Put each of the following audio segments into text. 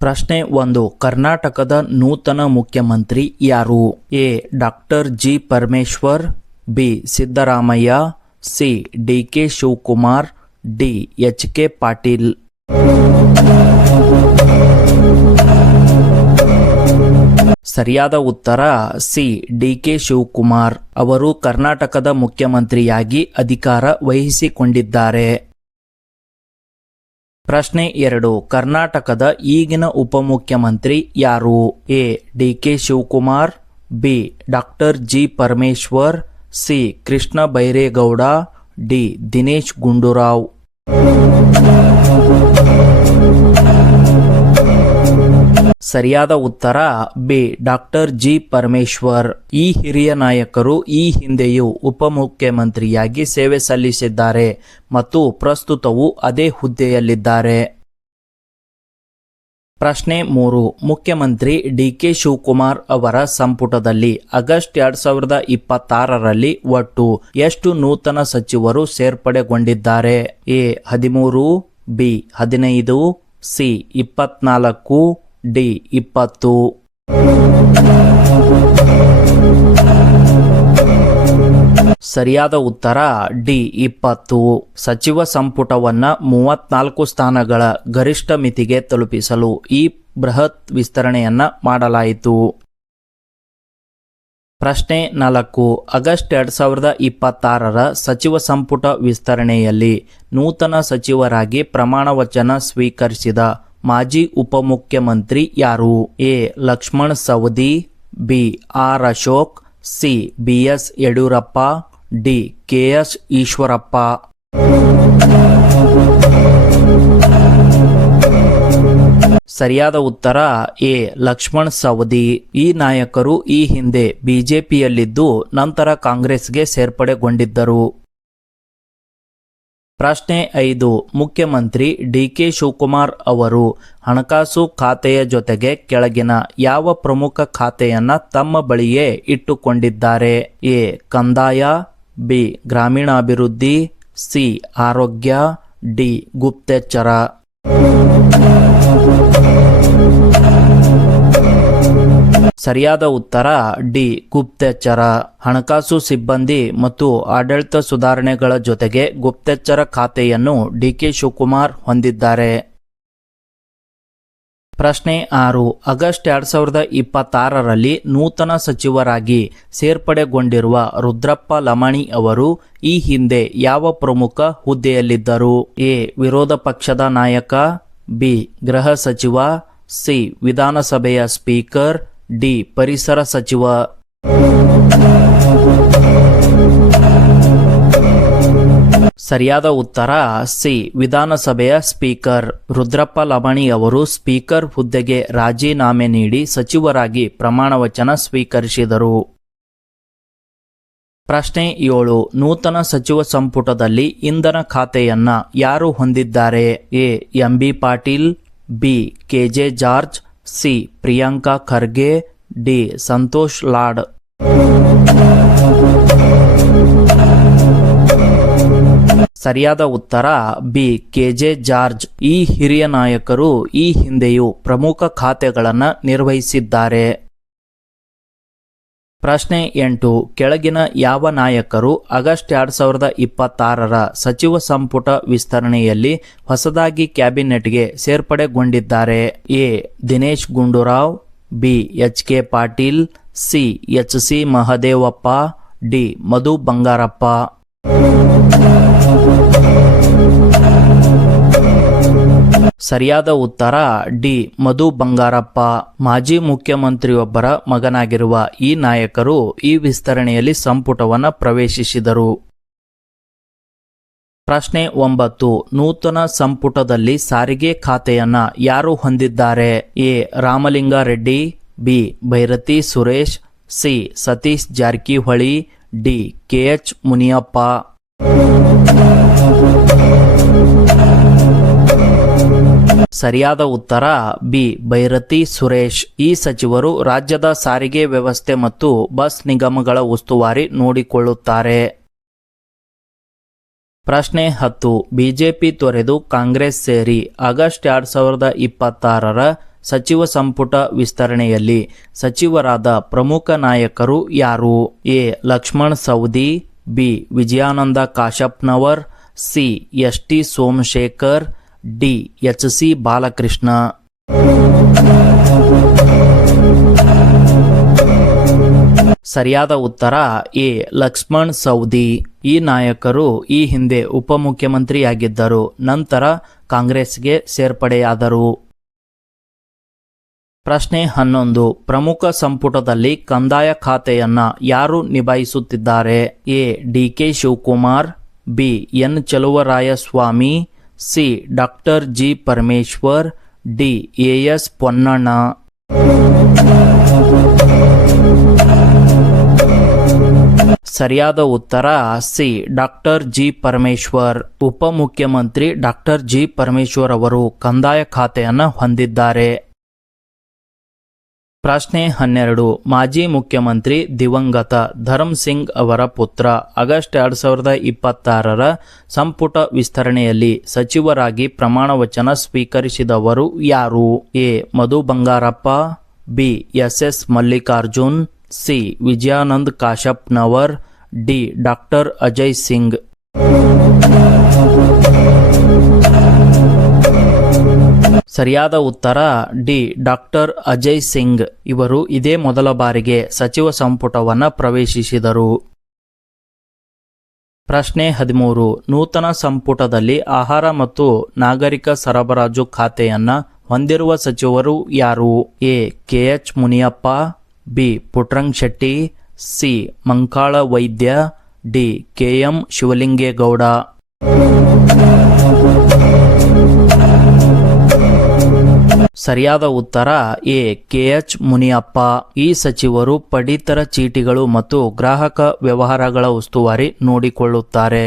ಪ್ರಶ್ನೆ 1. ಕರ್ನಾಟಕದ ನೂತನ ಮುಖ್ಯಮಂತ್ರಿ ಯಾರು? A. Doctor G Parameshwar, B. Siddaramaiah, C. D K. Shivakumar, D. H K. Patil. ಸರಿಯಾದ ಉತ್ತರ ಸಿ. ಡಿ.ಕೆ. ಶಿವಕುಮಾರ್ ಅವರು ಕರ್ನಾಟಕದ ಮುಖ್ಯಮಂತ್ರಿಯಾಗಿ ಅಧಿಕಾರ ವಹಿಸಿಕೊಂಡಿದ್ದಾರೆ. ಪ್ರಶ್ನೆ 2. ಕರ್ನಾಟಕದ ಈಗಿನ ಉಪಮುಖ್ಯಮಂತ್ರಿ ಯಾರು? A. DK. Shivakumar, B. Doctor G Parameshwar, C. Krishna Byregowda, D. Dinesh Gundurao. ಸರಿಯಾದ ಉತ್ತರ ಬಿ. Doctor G Parameshwar. ಈ ಹಿರಿಯ ನಾಯಕರು ಈ ಹಿಂದೆಯೂ ಉಪಮುಖ್ಯಮಂತ್ರಿಯಾಗಿ ಸೇವೆ ಸಲ್ಲಿಸಿದ್ದಾರೆ ಮತ್ತು ಪ್ರಸ್ತುತವೂ ಅದೇ ಹುದ್ದೆಯಲ್ಲಿದ್ದಾರೆ. ಪ್ರಶ್ನೆ 3. ಮುಖ್ಯಮಂತ್ರಿ ಡಿ.ಕೆ. ಶಿವಕುಮಾರ್ ಅವರ ಸಂಪುಟದಲ್ಲಿ ಆಗಸ್ಟ್ 2026ರಲ್ಲಿ ಒಟ್ಟು ಎಷ್ಟು ನೂತನ ಸಚಿವರು ಸೇರ್ಪಡೆಗೊಂಡಿದ್ದಾರೆ? ಎ. 13, ಬಿ. 15, ಸಿ. 24, ಡಿ. 20. ಸರಿಯಾದ ಉತ್ತರ ಡಿ. 20. ಸಚಿವ ಸಂಪುಟವನ್ನ 34 ಸ್ಥಾನಗಳ ಗರಿಷ್ಠ ಮಿತಿಗೆ ತಲುಪಿಸಲು ಈ ಬೃಹತ್ ವಿಸ್ತರಣೆಯನ್ನ ಮಾಡಲಾಯಿತು. ಪ್ರಶ್ನೆ 4. ಆಗಸ್ಟ್ 2026ರ ಸಚಿವ ಸಂಪುಟ ವಿಸ್ತರಣೆಯಲ್ಲಿ ನೂತನ ಸಚಿವರಾಗಿ ಪ್ರಮಾಣ ವಚನ ಸ್ವೀಕರಿಸಿದ ಮಾಜಿ ಉಪಮುಖ್ಯಮಂತ್ರಿ ಯಾರು? A. Laxman Savadi, B. R. Ashok, C. B S. Yediyurappa, D. K S. Eshwarappa. ಸರಿಯಾದ ಉತ್ತರ ಎ. ಲಕ್ಷ್ಮಣ್ ಸವದಿ. ಈ ನಾಯಕರು ಈ ಹಿಂದೆ ಬಿಜೆಪಿಯಲ್ಲಿದ್ದು ನಂತರ ಕಾಂಗ್ರೆಸ್ಗೆ ಸೇರ್ಪಡೆಗೊಂಡಿದ್ದರು. ಪ್ರಶ್ನೆ 5. ಮುಖ್ಯಮಂತ್ರಿ ಡಿ.ಕೆ. ಶಿವಕುಮಾರ್ ಅವರು ಹಣಕಾಸು ಖಾತೆಯ ಜೊತೆಗೆ ಕೆಳಗಿನ ಯಾವ ಪ್ರಮುಖ ಖಾತೆಯನ್ನ ತಮ್ಮ ಬಳಿಯೇ ಇಟ್ಟುಕೊಂಡಿದ್ದಾರೆ? ಎ. ಕಂದಾಯ, ಬಿ. ಗ್ರಾಮೀಣಾಭಿವೃದ್ಧಿ, ಸಿ. ಆರೋಗ್ಯ, ಡಿ. ಗುಪ್ತಚರ. ಸರಿಯಾದ ಉತ್ತರ ಡಿ. ಗುಪ್ತಚರ. ಹಣಕಾಸು ಸಿಬ್ಬಂದಿ ಮತ್ತು ಆಡಳಿತ ಸುಧಾರಣೆಗಳ ಜೊತೆಗೆ ಗುಪ್ತಚರ ಖಾತೆಯನ್ನು ಡಿ.ಕೆ. ಶಿವಕುಮಾರ್ ಹೊಂದಿದ್ದಾರೆ. ಪ್ರಶ್ನೆ 6. ಆಗಸ್ಟ್ 2026ರಲ್ಲಿ ನೂತನ ಸಚಿವರಾಗಿ ಸೇರ್ಪಡೆಗೊಂಡಿರುವ ರುದ್ರಪ್ಪ ಲಮಾಣಿ ಅವರು ಈ ಹಿಂದೆ ಯಾವ ಪ್ರಮುಖ ಹುದ್ದೆಯಲ್ಲಿದ್ದರು? ಎ. ವಿರೋಧ ಪಕ್ಷದ ನಾಯಕ, ಬಿ. ಗೃಹ ಸಚಿವ, ಸಿ. ವಿಧಾನಸಭೆಯ ಸ್ಪೀಕರ್, ಡಿ. ಪರಿಸರ ಸಚಿವ. ಸರಿಯಾದ ಉತ್ತರ ಸಿ. ವಿಧಾನಸಭೆಯ ಸ್ಪೀಕರ್. ರುದ್ರಪ್ಪ ಲಮಾಣಿ ಅವರು ಸ್ಪೀಕರ್ ಹುದ್ದೆಗೆ ರಾಜೀನಾಮೆ ನೀಡಿ ಸಚಿವರಾಗಿ ಪ್ರಮಾಣ ವಚನ ಸ್ವೀಕರಿಸಿದರು. ಪ್ರಶ್ನೆ 7. ನೂತನ ಸಚಿವ ಸಂಪುಟದಲ್ಲಿ ಇಂಧನ ಖಾತೆಯನ್ನ ಯಾರು ಹೊಂದಿದ್ದಾರೆ? A. MB. Patil, B. K J. George, C. Priyanka Kharge, D. Santosh Lad. ಸರಿಯಾದ ಉತ್ತರ ಬಿ. ಕೆ.ಜೆ. ಜಾರ್ಜ್. ಈ ಹಿರಿಯ ನಾಯಕರು ಈ ಹಿಂದೆಯೂ ಪ್ರಮುಖ ಖಾತೆಗಳನ್ನು ನಿರ್ವಹಿಸಿದ್ದಾರೆ. ಪ್ರಶ್ನೆ 8. ಕೆಳಗಿನ ಯಾವ ನಾಯಕರು ಆಗಸ್ಟ್ 2026ರ ಸಚಿವ ಸಂಪುಟ ವಿಸ್ತರಣೆಯಲ್ಲಿ ಹೊಸದಾಗಿ ಕ್ಯಾಬಿನೆಟ್ಗೆ ಸೇರ್ಪಡೆಗೊಂಡಿದ್ದಾರೆ? A. Dinesh Gundurao, B. HK. Patil, C. HC. Mahadevappa, D. Madhu Bangarappa. ಸರಿಯಾದ ಉತ್ತರ ಡಿ. ಮಧು ಬಂಗಾರಪ್ಪ. ಮಾಜಿ ಮುಖ್ಯಮಂತ್ರಿಯೊಬ್ಬರ ಮಗನಾಗಿರುವ ಈ ನಾಯಕರು ಈ ವಿಸ್ತರಣೆಯಲ್ಲಿ ಸಂಪುಟವನ್ನು ಪ್ರವೇಶಿಸಿದರು. ಪ್ರಶ್ನೆ 9. ನೂತನ ಸಂಪುಟದಲ್ಲಿ ಸಾರಿಗೆ ಖಾತೆಯನ್ನ ಯಾರು ಹೊಂದಿದ್ದಾರೆ? A. Ramalingareddy, B. Byrathi Suresh, C. Satish Jarkiholi, D. K H. Muniyappa. ಸರಿಯಾದ ಉತ್ತರ ಬಿ. ಭೈರತಿ ಸುರೇಶ್. ಈ ಸಚಿವರು ರಾಜ್ಯದ ಸಾರಿಗೆ ವ್ಯವಸ್ಥೆ ಮತ್ತು ಬಸ್ ನಿಗಮಗಳ ಉಸ್ತುವಾರಿ ನೋಡಿಕೊಳ್ಳುತ್ತಾರೆ. ಪ್ರಶ್ನೆ 10. ಬಿಜೆಪಿ ತೊರೆದು ಕಾಂಗ್ರೆಸ್ ಸೇರಿ ಆಗಸ್ಟ್ 2026ರ ಸಚಿವ ಸಂಪುಟ ವಿಸ್ತರಣೆಯಲ್ಲಿ ಸಚಿವರಾದ ಪ್ರಮುಖ ನಾಯಕರು ಯಾರು? A. Laxman Savadi, B. Vijayananda Kashappanavar, C. ST. Somashekar, D. HC. Balakrishna. ಸರಿಯಾದ ಉತ್ತರ ಎ. ಲಕ್ಷ್ಮಣ್ ಸವದಿ. ಈ ನಾಯಕರು ಈ ಹಿಂದೆ ಉಪಮುಖ್ಯಮಂತ್ರಿಯಾಗಿದ್ದರು. ನಂತರ ಕಾಂಗ್ರೆಸ್ಗೆ ಸೇರ್ಪಡೆಯಾದರು. ಪ್ರಶ್ನೆ 11. ಪ್ರಮುಖ ಸಂಪುಟದಲ್ಲಿ ಕಂದಾಯ ಖಾತೆಯನ್ನ ಯಾರು ನಿಭಾಯಿಸುತ್ತಿದ್ದಾರೆ? A. DK. Shivakumar, B. N. Chaluvarayaswamy, C. Doctor G. Parameshwar, D. AS. Ponnanna. ಸರಿಯಾದ ಉತ್ತರ ಸಿ. Doctor G. ಪರಮೇಶ್ವರ್. ಉಪಮುಖ್ಯಮಂತ್ರಿ ಡಾಕ್ಟರ್ ಜಿ. ಪರಮೇಶ್ವರ್ ಅವರು ಕಂದಾಯ ಖಾತೆಯನ್ನು ಹೊಂದಿದ್ದಾರೆ. ಪ್ರಶ್ನೆ 12. ಮಾಜಿ ಮುಖ್ಯಮಂತ್ರಿ ದಿವಂಗತ ಧರ್ಮ್ ಸಿಂಗ್ ಅವರ ಪುತ್ರ ಆಗಸ್ಟ್ 2026ರ ಸಂಪುಟ ವಿಸ್ತರಣೆಯಲ್ಲಿ ಸಚಿವರಾಗಿ ಪ್ರಮಾಣ ವಚನ ಸ್ವೀಕರಿಸಿದವರು ಯಾರು? A. Madhu Bangarappa, B. SS. Mallikarjun, C. Vijayanand Kashappanavar, D. Doctor Ajay Singh. ಸರಿಯಾದ ಉತ್ತರ ಡಿ. ಡಾಕ್ಟರ್ ಅಜಯ್ ಸಿಂಗ್. ಇವರು ಇದೇ ಮೊದಲ ಬಾರಿಗೆ ಸಚಿವ ಸಂಪುಟವನ್ನು ಪ್ರವೇಶಿಸಿದರು. ಪ್ರಶ್ನೆ 13. ನೂತನ ಸಂಪುಟದಲ್ಲಿ ಆಹಾರ ಮತ್ತು ನಾಗರಿಕ ಸರಬರಾಜು ಖಾತೆಯನ್ನ ಹೊಂದಿರುವ ಸಚಿವರು ಯಾರು? A. KH. Muniyappa, B. Puttarang Shetty, C. Mankala Vaidya, D. KM. Shivalingegowda. ಸರಿಯಾದ ಉತ್ತರ ಎ. ಕೆ.ಎಚ್. ಮುನಿಯಪ್ಪ. ಈ ಸಚಿವರು ಪಡಿತರ ಚೀಟಿಗಳು ಮತ್ತು ಗ್ರಾಹಕ ವ್ಯವಹಾರಗಳ ಉಸ್ತುವಾರಿ ನೋಡಿಕೊಳ್ಳುತ್ತಾರೆ.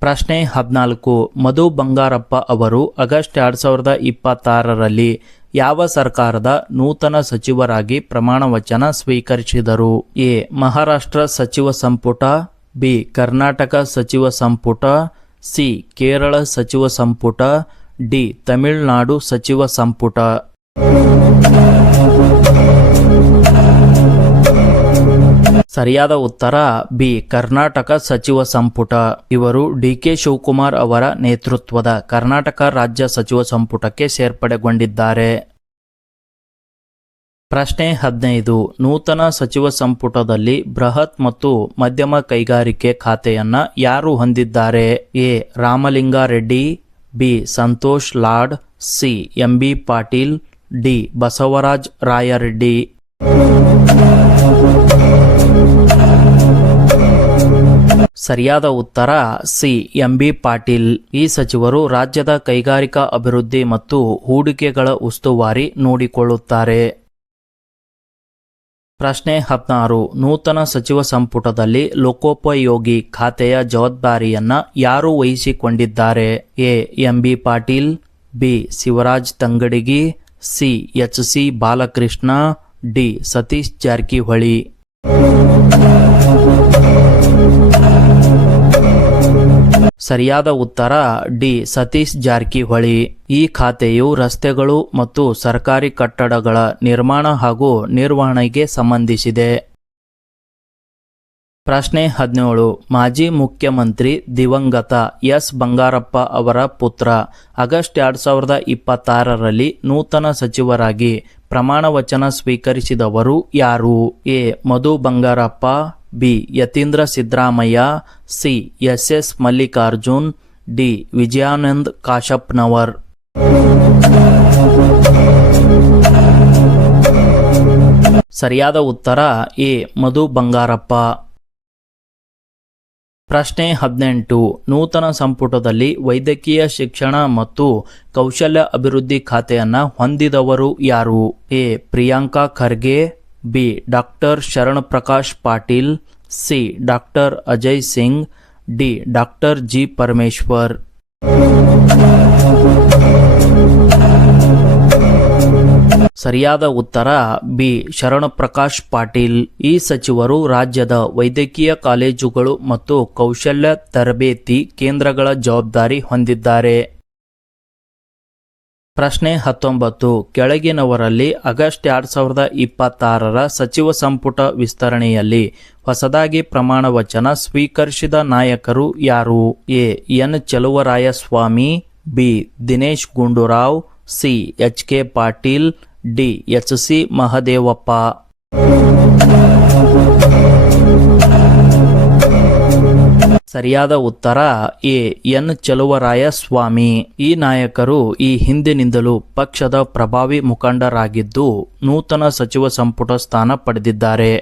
ಪ್ರಶ್ನೆ 14. ಮಧು ಬಂಗಾರಪ್ಪ ಅವರು ಆಗಸ್ಟ್ 2026ರಲ್ಲಿ ಯಾವ ಸರ್ಕಾರದ ನೂತನ ಸಚಿವರಾಗಿ ಪ್ರಮಾಣ ವಚನ ಸ್ವೀಕರಿಸಿದರು? ಎ. ಮಹಾರಾಷ್ಟ್ರ ಸಚಿವ ಸಂಪುಟ, ಬಿ. ಕರ್ನಾಟಕ ಸಚಿವ ಸಂಪುಟ, ಸಿ. ಕೇರಳ ಸಚಿವ ಸಂಪುಟ, ಡಿ. ತಮಿಳುನಾಡು ಸಚಿವ ಸಂಪುಟ. ಸರಿಯಾದ ಉತ್ತರ ಬಿ. ಕರ್ನಾಟಕ ಸಚಿವ ಸಂಪುಟ. ಇವರು ಡಿ.ಕೆ. ಶಿವಕುಮಾರ್ ಅವರ ನೇತೃತ್ವದ ಕರ್ನಾಟಕ ರಾಜ್ಯ ಸಚಿವ ಸಂಪುಟಕ್ಕೆ ಸೇರ್ಪಡೆಗೊಂಡಿದ್ದಾರೆ. ಪ್ರಶ್ನೆ 15. ನೂತನ ಸಚಿವ ಸಂಪುಟದಲ್ಲಿ ಬೃಹತ್ ಮತ್ತು ಮಧ್ಯಮ ಕೈಗಾರಿಕೆ ಖಾತೆಯನ್ನ ಯಾರು ಹೊಂದಿದ್ದಾರೆ? A. Ramalingareddy, B. Santosh Lad, C. M B. Patil, D. Basavaraj Rayareddy. ಸರಿಯಾದ ಉತ್ತರ ಸಿ. ಎಂ.ಬಿ. ಪಾಟೀಲ್. ಈ ಸಚಿವರು ರಾಜ್ಯದ ಕೈಗಾರಿಕಾ ಅಭಿವೃದ್ಧಿ ಮತ್ತು ಹೂಡಿಕೆಗಳ ಉಸ್ತುವಾರಿ ನೋಡಿಕೊಳ್ಳುತ್ತಾರೆ. ಪ್ರಶ್ನೆ 16. ನೂತನ ಸಚಿವ ಸಂಪುಟದಲ್ಲಿ ಲೋಕೋಪಯೋಗಿ ಖಾತೆಯ ಜವಾಬ್ದಾರಿಯನ್ನ ಯಾರು ವಹಿಸಿಕೊಂಡಿದ್ದಾರೆ? A. MB. Patil, B. Shivaraj Tangadagi, C. HC. Balakrishna, D. Satish Jarkiholi. ಸರಿಯಾದ ಉತ್ತರ ಡಿ. ಸತೀಶ್ ಜಾರಕಿಹೊಳಿ. ಈ ಖಾತೆಯು ರಸ್ತೆಗಳು ಮತ್ತು ಸರ್ಕಾರಿ ಕಟ್ಟಡಗಳ ನಿರ್ಮಾಣ ಹಾಗೂ ನಿರ್ವಹಣೆಗೆ ಸಂಬಂಧಿಸಿದೆ. ಪ್ರಶ್ನೆ 17. ಮಾಜಿ ಮುಖ್ಯಮಂತ್ರಿ ದಿವಂಗತ ಎಸ್. ಬಂಗಾರಪ್ಪ ಅವರ ಪುತ್ರ ಆಗಸ್ಟ್ 2026ರಲ್ಲಿ ನೂತನ ಸಚಿವರಾಗಿ ಪ್ರಮಾಣ ವಚನ ಸ್ವೀಕರಿಸಿದವರು ಯಾರು? A. Madhu Bangarappa, B. Yathindra Siddaramaiah, C. S S. Mallikarjun, D. Vijayanand Kashappanavar. ಸರಿಯಾದ ಉತ್ತರ ಎ. ಮಧು ಬಂಗಾರಪ್ಪ. ಪ್ರಶ್ನೆ 18. ನೂತನ ಸಂಪುಟದಲ್ಲಿ ವೈದ್ಯಕೀಯ ಶಿಕ್ಷಣ ಮತ್ತು ಕೌಶಲ್ಯ ಅಭಿವೃದ್ಧಿ ಖಾತೆಯನ್ನ ಹೊಂದಿದವರು ಯಾರು? A. Priyanka Kharge, B. Doctor Sharan Prakash Patil, C. Doctor Ajay Singh, D. Doctor G. Parameshwar. ಸರಿಯಾದ ಉತ್ತರ ಬಿ. ಶರಣ್ ಪ್ರಕಾಶ್ ಪಾಟೀಲ್. ಈ ಸಚಿವರು ರಾಜ್ಯದ ವೈದ್ಯಕೀಯ ಕಾಲೇಜುಗಳು ಮತ್ತು ಕೌಶಲ್ಯ ತರಬೇತಿ ಕೇಂದ್ರಗಳ ಜವಾಬ್ದಾರಿ ಹೊಂದಿದ್ದಾರೆ. ಪ್ರಶ್ನೆ 19. ಕೆಳಗಿನವರಲ್ಲಿ ಆಗಸ್ಟ್ 2026ರ ಸಚಿವ ಸಂಪುಟ ವಿಸ್ತರಣೆಯಲ್ಲಿ ಹೊಸದಾಗಿ ಪ್ರಮಾಣ ವಚನ ಸ್ವೀಕರಿಸಿದ ನಾಯಕರು ಯಾರು? A. N. Chaluvarayaswamy, B. Dinesh Gundurao, C. H. K. Patil, D. H. C. Mahadevappa. ಸರಿಯಾದ ಉತ್ತರ ಎ. ಎನ್. ಚಲುವರಾಯಸ್ವಾಮಿ. ಈ ನಾಯಕರು ಈ ಹಿಂದಿನಿಂದಲೂ ಪಕ್ಷದ ಪ್ರಭಾವಿ ಮುಖಂಡರಾಗಿದ್ದು ನೂತನ ಸಚಿವ ಸಂಪುಟ ಸ್ಥಾನ ಪಡೆದಿದ್ದಾರೆ.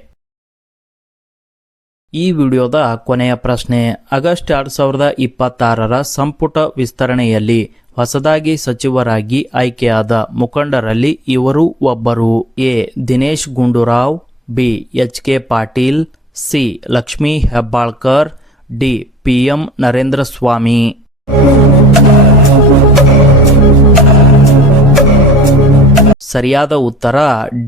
ಈ ವಿಡಿಯೋದ ಕೊನೆಯ ಪ್ರಶ್ನೆ, ಆಗಸ್ಟ್ 2026ರ ಸಂಪುಟ ವಿಸ್ತರಣೆಯಲ್ಲಿ ಹೊಸದಾಗಿ ಸಚಿವರಾಗಿ ಆಯ್ಕೆಯಾದ ಮುಖಂಡರಲ್ಲಿ ಇವರು ಒಬ್ಬರು. A. Dinesh Gundurao, B. H. K. Patil, C. Lakshmi Hebbalkar, D. P. M. Narendra Swamy. ಸರಿಯಾದ ಉತ್ತರ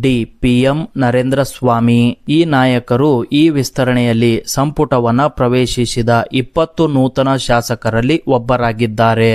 D. P. M. Narendra Swamy. ಈ ನಾಯಕರು ಈ ವಿಸ್ತರಣೆಯಲ್ಲಿ ಸಂಪುಟವನ್ನು ಪ್ರವೇಶಿಸಿದ 20 ನೂತನ ಶಾಸಕರಲ್ಲಿ ಒಬ್ಬರಾಗಿದ್ದಾರೆ.